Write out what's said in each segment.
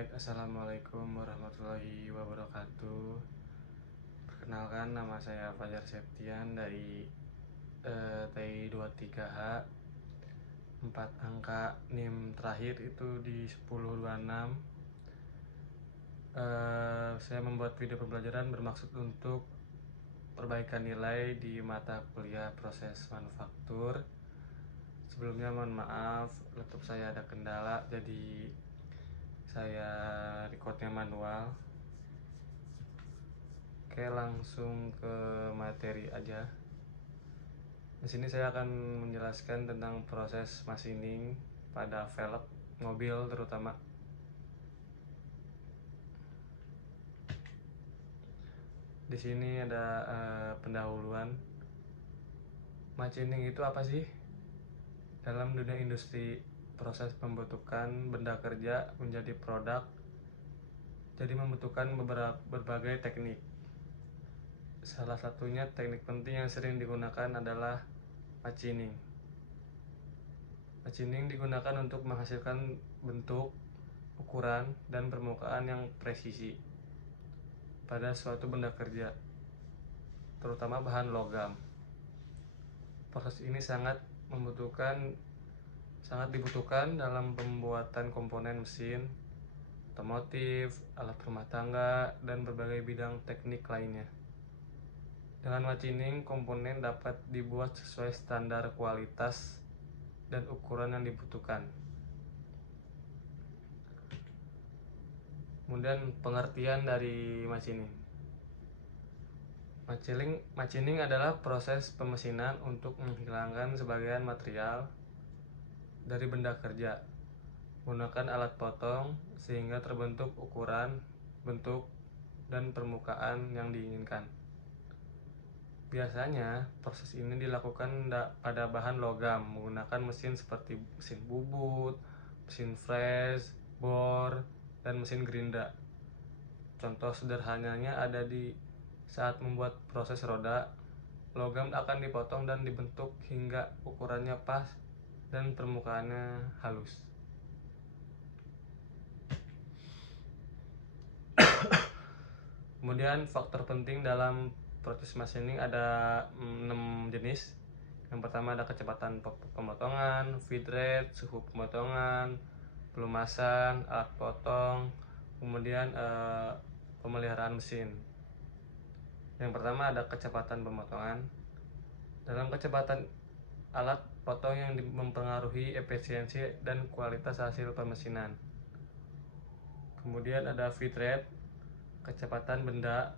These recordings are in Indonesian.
Baik, assalamualaikum warahmatullahi wabarakatuh. Perkenalkan, nama saya Fajar Septian dari TI 23H. 4 angka NIM terakhir itu di 1026. Saya membuat video pembelajaran bermaksud untuk perbaikan nilai di mata kuliah proses manufaktur. Sebelumnya mohon maaf, laptop saya ada kendala, jadi saya recordnya manual. Oke, langsung ke materi aja. Di sini saya akan menjelaskan tentang proses machining pada velg mobil terutama. Di sini ada pendahuluan. Machining itu apa sih? Dalam dunia industri, proses pembentukan benda kerja menjadi produk, jadi membutuhkan berbagai teknik. Salah satunya teknik penting yang sering digunakan adalah machining. Machining digunakan untuk menghasilkan bentuk, ukuran, dan permukaan yang presisi pada suatu benda kerja, terutama bahan logam. Proses ini sangat dibutuhkan dalam pembuatan komponen mesin, otomotif, alat rumah tangga, dan berbagai bidang teknik lainnya. Dengan machining, komponen dapat dibuat sesuai standar kualitas dan ukuran yang dibutuhkan. Kemudian pengertian dari machining. Machining adalah proses pemesinan untuk menghilangkan sebagian material dari benda kerja menggunakan alat potong sehingga terbentuk ukuran, bentuk, dan permukaan yang diinginkan. Biasanya proses ini dilakukan pada bahan logam menggunakan mesin seperti mesin bubut, mesin fres, bor, dan mesin gerinda. Contoh sederhananya ada di saat membuat proses roda, logam akan dipotong dan dibentuk hingga ukurannya pas dan permukaannya halus. Kemudian faktor penting dalam proses machining ada 6 jenis. Yang pertama ada kecepatan pemotongan, feed rate, suhu pemotongan, pelumasan, alat potong, kemudian pemeliharaan mesin. Yang pertama ada kecepatan pemotongan. Dalam kecepatan alat potong yang mempengaruhi efisiensi dan kualitas hasil pemesinan. Kemudian ada feed rate, kecepatan benda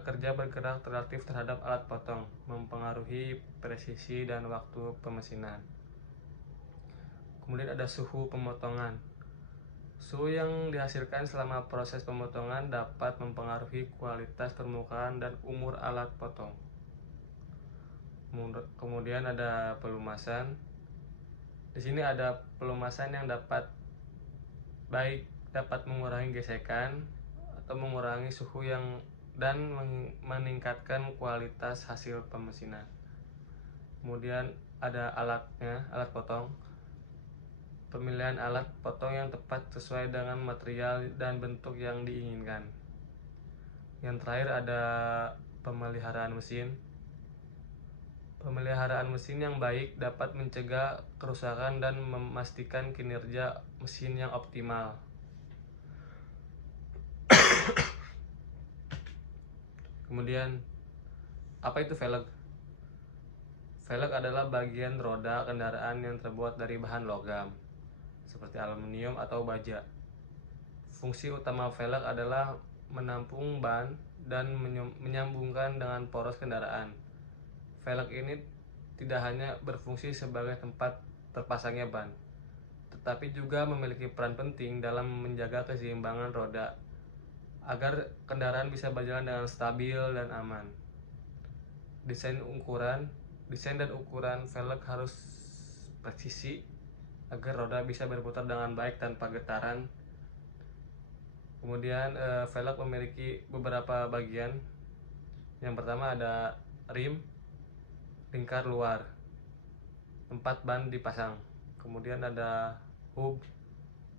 kerja bergerak relatif terhadap alat potong, mempengaruhi presisi dan waktu pemesinan. Kemudian ada suhu pemotongan. Suhu yang dihasilkan selama proses pemotongan dapat mempengaruhi kualitas permukaan dan umur alat potong. Kemudian ada pelumasan. Di sini ada pelumasan yang dapat mengurangi gesekan atau mengurangi suhu dan meningkatkan kualitas hasil pemesinan. Kemudian ada alat potong. Pemilihan alat potong yang tepat sesuai dengan material dan bentuk yang diinginkan. Yang terakhir ada pemeliharaan mesin. Pemeliharaan mesin yang baik dapat mencegah kerusakan dan memastikan kinerja mesin yang optimal. Kemudian, apa itu velg? Velg adalah bagian roda kendaraan yang terbuat dari bahan logam, seperti aluminium atau baja. Fungsi utama velg adalah menampung ban dan menyambungkan dengan poros kendaraan. Velg ini tidak hanya berfungsi sebagai tempat terpasangnya ban, tetapi juga memiliki peran penting dalam menjaga keseimbangan roda agar kendaraan bisa berjalan dengan stabil dan aman. Desain dan ukuran velg harus presisi agar roda bisa berputar dengan baik tanpa getaran. Kemudian velg memiliki beberapa bagian. Yang pertama ada rim, lingkar luar, tempat ban dipasang. Kemudian ada hub,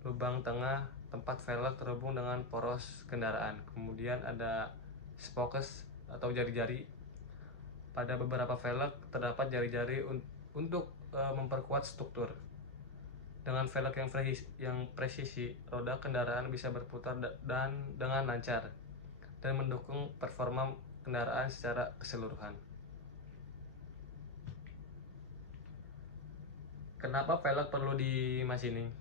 lubang tengah tempat velg terhubung dengan poros kendaraan. Kemudian ada spokes atau jari-jari. Pada beberapa velg terdapat jari-jari untuk memperkuat struktur. Dengan velg yang presisi, roda kendaraan bisa berputar dan dengan lancar dan mendukung performa kendaraan secara keseluruhan. Kenapa velg perlu dimachining?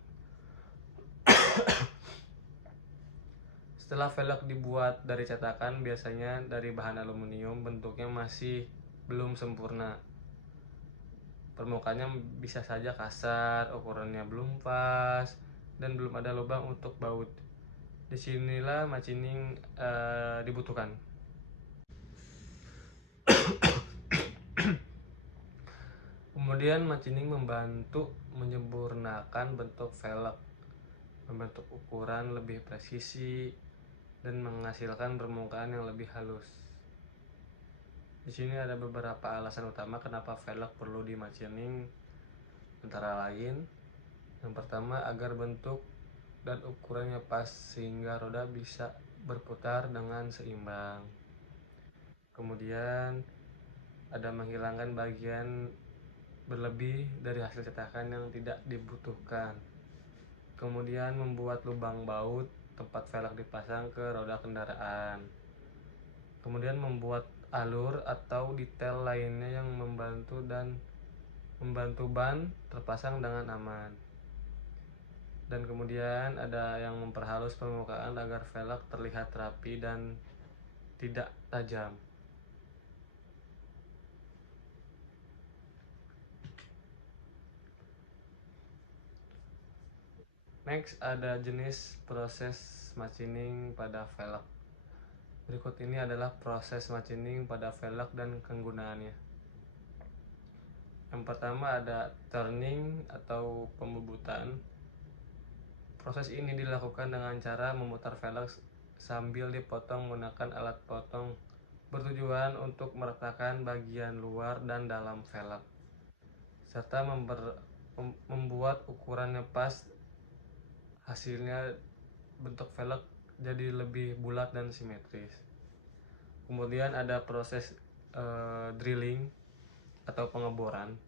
Setelah velg dibuat dari cetakan, biasanya dari bahan aluminium, bentuknya masih belum sempurna. Permukaannya bisa saja kasar, ukurannya belum pas, dan belum ada lubang untuk baut. Disinilah machining dibutuhkan. Kemudian machining membantu menyempurnakan bentuk velg, membentuk ukuran lebih presisi, dan menghasilkan permukaan yang lebih halus. Di sini ada beberapa alasan utama kenapa velg perlu dimachining, antara lain, yang pertama agar bentuk dan ukurannya pas sehingga roda bisa berputar dengan seimbang. Kemudian ada menghilangkan bagian berlebih dari hasil cetakan yang tidak dibutuhkan. Kemudian membuat lubang baut tempat velg dipasang ke roda kendaraan. Kemudian membuat alur atau detail lainnya yang membantu ban terpasang dengan aman. Dan kemudian ada yang memperhalus permukaan agar velg terlihat rapi dan tidak tajam. Next, ada jenis proses machining pada velg. Berikut ini adalah proses machining pada velg dan kegunaannya. Yang pertama ada turning atau pembubutan. Proses ini dilakukan dengan cara memutar velg sambil dipotong menggunakan alat potong, bertujuan untuk meratakan bagian luar dan dalam velg, serta membuat ukurannya pas. Hasilnya bentuk velg jadi lebih bulat dan simetris. Kemudian ada proses drilling atau pengeboran.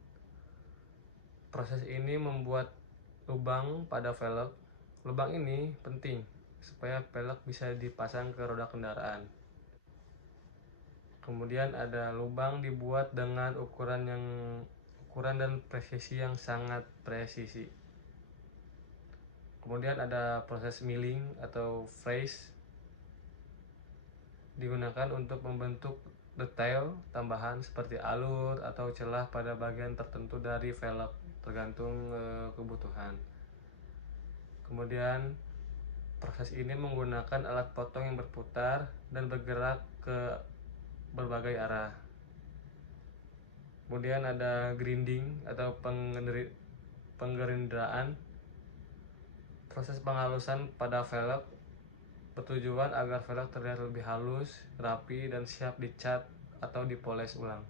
Proses ini membuat lubang pada velg. Lubang ini penting supaya velg bisa dipasang ke roda kendaraan. Kemudian ada lubang dibuat dengan ukuran dan presisi yang sangat presisi. Kemudian ada proses milling atau freeze, digunakan untuk membentuk detail tambahan seperti alur atau celah pada bagian tertentu dari velg, tergantung kebutuhan. Kemudian proses ini menggunakan alat potong yang berputar dan bergerak ke berbagai arah. Kemudian ada grinding atau penggerindraan. Proses penghalusan pada velg bertujuan agar velg terlihat lebih halus, rapi, dan siap dicat atau dipoles ulang.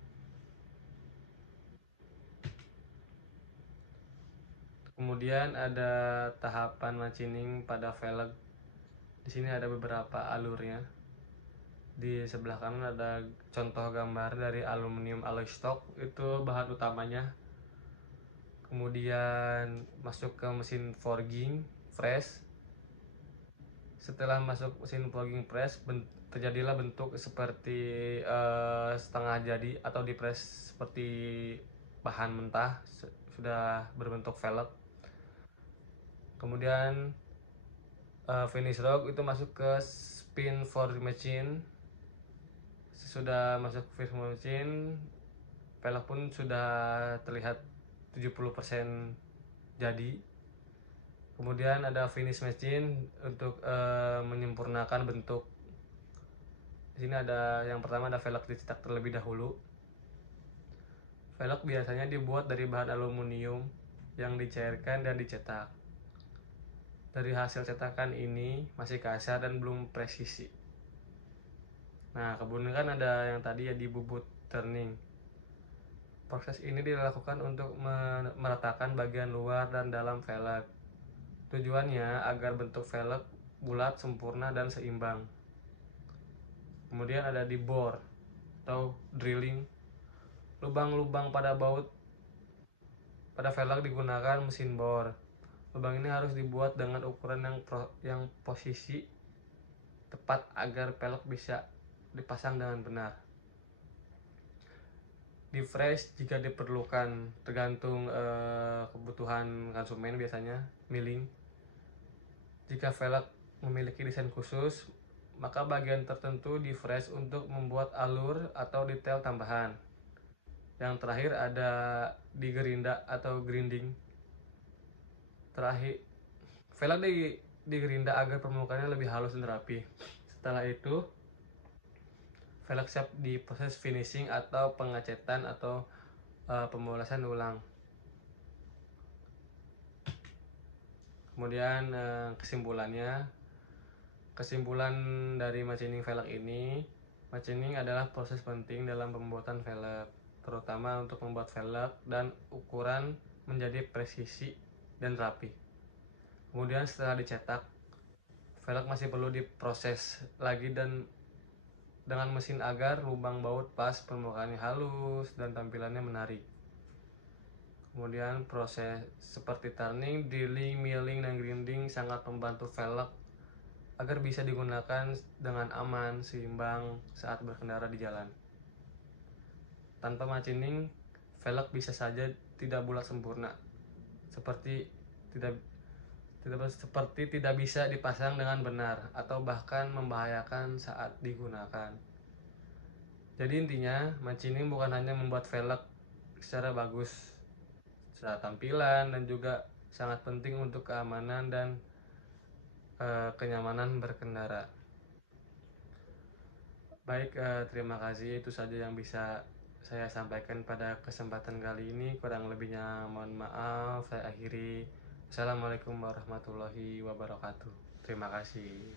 Kemudian ada tahapan machining pada velg. Di sini ada beberapa alurnya. Di sebelah kanan ada contoh gambar dari aluminium alloy stock, itu bahan utamanya. Kemudian masuk ke mesin forging press. Setelah masuk mesin forging press, terjadilah bentuk seperti setengah jadi atau dipres seperti bahan mentah sudah berbentuk velg. Kemudian finish rock itu masuk ke spin for machine. Sesudah masuk ke spin for machine, velg pun sudah terlihat 70% jadi. Kemudian ada finish machine untuk menyempurnakan bentuk. Di sini ada yang pertama ada velg dicetak terlebih dahulu. Velg biasanya dibuat dari bahan aluminium yang dicairkan dan dicetak. Dari hasil cetakan ini masih kasar dan belum presisi. Nah, kemudian kan ada yang tadi ya dibubut turning. Proses ini dilakukan untuk meratakan bagian luar dan dalam velg. Tujuannya agar bentuk velg bulat, sempurna, dan seimbang. Kemudian ada di bore atau drilling. Lubang-lubang pada baut pada velg digunakan mesin bor. Lubang ini harus dibuat dengan ukuran yang posisi tepat agar velg bisa dipasang dengan benar. Di fresh jika diperlukan, tergantung kebutuhan konsumen, biasanya milling. Jika velg memiliki desain khusus, maka bagian tertentu di fresh untuk membuat alur atau detail tambahan. Yang terakhir ada di gerinda atau grinding. Terakhir, velg di gerinda agar permukaannya lebih halus dan rapi. Setelah itu, velg siap di proses finishing atau pengecetan atau pemolasan ulang. Kemudian kesimpulan dari machining velg ini, machining adalah proses penting dalam pembuatan velg, terutama untuk membuat velg dan ukuran menjadi presisi dan rapi. Kemudian setelah dicetak, velg masih perlu diproses lagi dan dengan mesin agar lubang baut pas, permukaannya halus, dan tampilannya menarik. Kemudian proses seperti turning, drilling, milling, dan grinding sangat membantu velg agar bisa digunakan dengan aman, seimbang saat berkendara di jalan. Tanpa machining, velg bisa saja tidak bulat sempurna, seperti tidak bisa dipasang dengan benar atau bahkan membahayakan saat digunakan. Jadi intinya, machining bukan hanya membuat velg secara bagus secara tampilan, dan juga sangat penting untuk keamanan dan kenyamanan berkendara. Baik, terima kasih. Itu saja yang bisa saya sampaikan pada kesempatan kali ini. Kurang lebihnya mohon maaf. Saya akhiri. Assalamualaikum warahmatullahi wabarakatuh. Terima kasih.